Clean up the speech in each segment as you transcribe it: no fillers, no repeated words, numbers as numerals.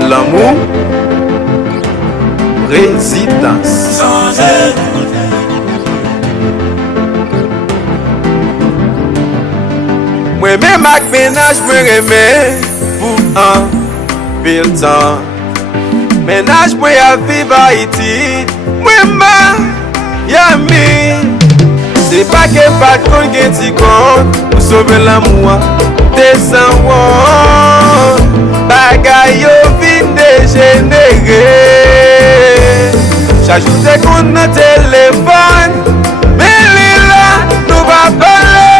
L'amour, résidence. Moi-même, avec ménage, moi remets pour un pile temps. Ménage, moi, à vivre à Haïti. Moi-même, yami. C'est pas que pas de compte qui t'y compte pour sauver l'amour. Descends, bagaille au vin dégénéré. J'ajoute des comptes dans téléphone. Mais là, nous va parler.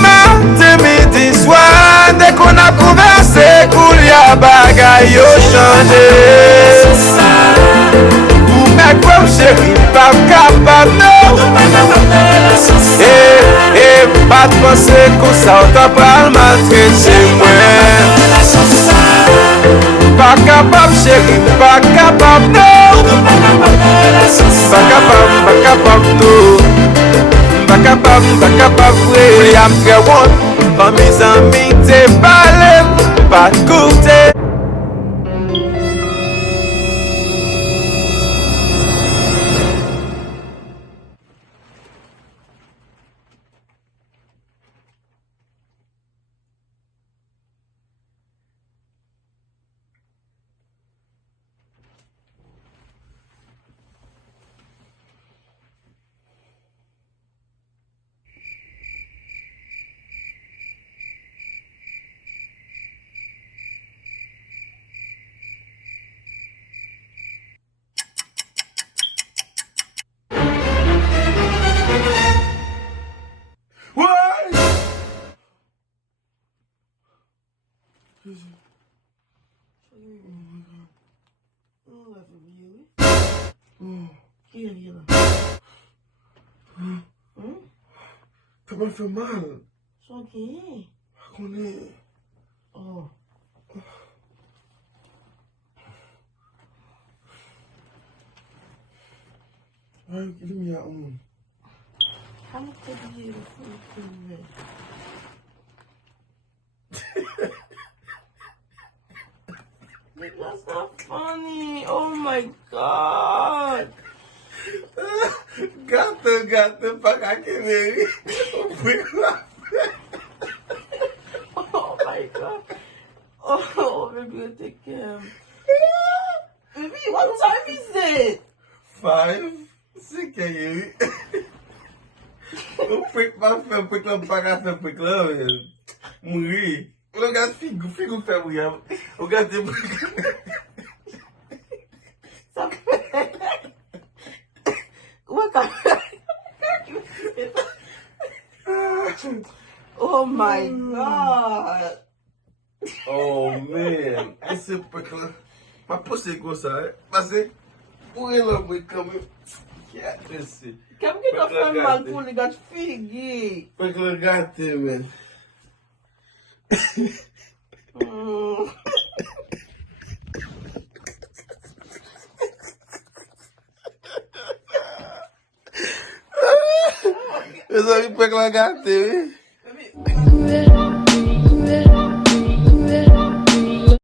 Matin, midi, soir. Dès qu'on a conversé, qu'il y a bagaille au changé. Ou mec, comme chérie, pas capable, non. Pas de penser qu'on s'entend pas maltraiter moi. Pas capable chérie, pas capable non. Pas capable tout. Pas capable oui. I'm très bon. Pas mes amis t'es parlé, pas de côté. Ça m'a fait mal. C'est ok. On est... Oh. Ouais, il me a un. I'm so beautiful. That's not funny. Oh my god. Gato, para que me Oh my god. Oh, baby, you take care. Baby, what time is it? 5, 6 aí. O pico vai fazer o pico lá para cá, o pico lá, morri. O gato fica pé mulher. O gato tem Oh my god. Oh man, esse pico lá. Mas você gosta, mas é o ela vai comer. Que é esse? Quem que tá fazendo mal com o gato figui? Pico lá gato, man. Eu só vim pegar uma gatinha.